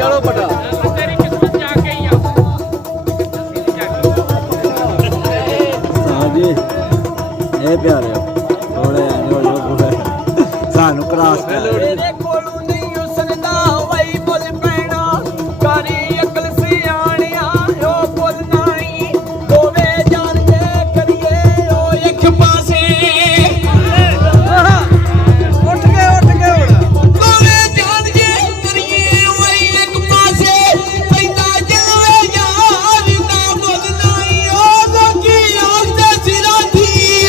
चलो पटा तेरी किस्मत जाके ही जी ये प्यारे थोड़े सानू क्लास मेरे कोलू नहीं उसदा वही बोल पैना कारी अकल सियाणिया ओ बोलना ही दोवे जान के करिए ओ एक पासे उठ गए दोवे जान के करिए वही एक पासे पैदा जावे यार ना बोलना ही ओ लोकी आग दे सिरा थी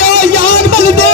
ओ यार बोल दे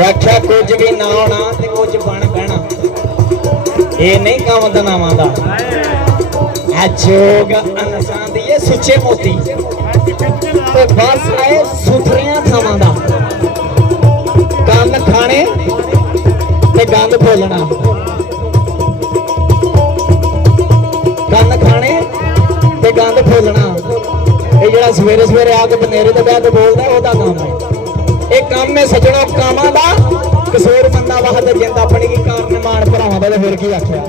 ਆਖਿਆ ਕੁਝ ਵੀ ਨਾ ਹੋਣਾ ਤੇ ਕੁਝ ਬਣ ਬਹਿਣਾ ਇਹ ਨਹੀਂ ਕੰਮ ਦਨਾਵਾਂ ਦਾ ਅਜੋਗ ਅਨਸਾਂ ਦੀ ਇਹ ਸੁੱਚੇ ਮੋਤੀ ਤੇ ਬਸ ਆਏ ਸੁਥਰੀਆਂ ਥਾਵਾਂ ਦਾ ਕੰਨ ਖਾਣੇ ਤੇ ਗੰਦ ਫੋਲਣਾ ਕੰਨ ਖਾਣੇ ਤੇ ਗੰਦ ਫੋਲਣਾ ਇਹ ਜਿਹੜਾ ਸਵੇਰੇ ਸਵੇਰੇ ਆ ਕੇ ਬਨੇਰੇ ਦੇ ਵਿਆਹ ਤੇ ਬੋਲਦਾ ਉਹਦਾ ਕੰਮ ਹੈ ਇਹ ਕੰਮ ਹੈ ਸੱਜਣੋ ਕਾਮਾਂ ਦਾ ਕਸੂਰ ਬੰਦਾ ਵਾਹ ਤੇ ਜਿੰਦਾ ਆਪਣੀ ਕੀ ਕਾਰਨ ਮਾਣ ਭਰਾਵਾਂ ਦਾ ਤੇ ਫਿਰ ਕੀ ਆਖਿਆ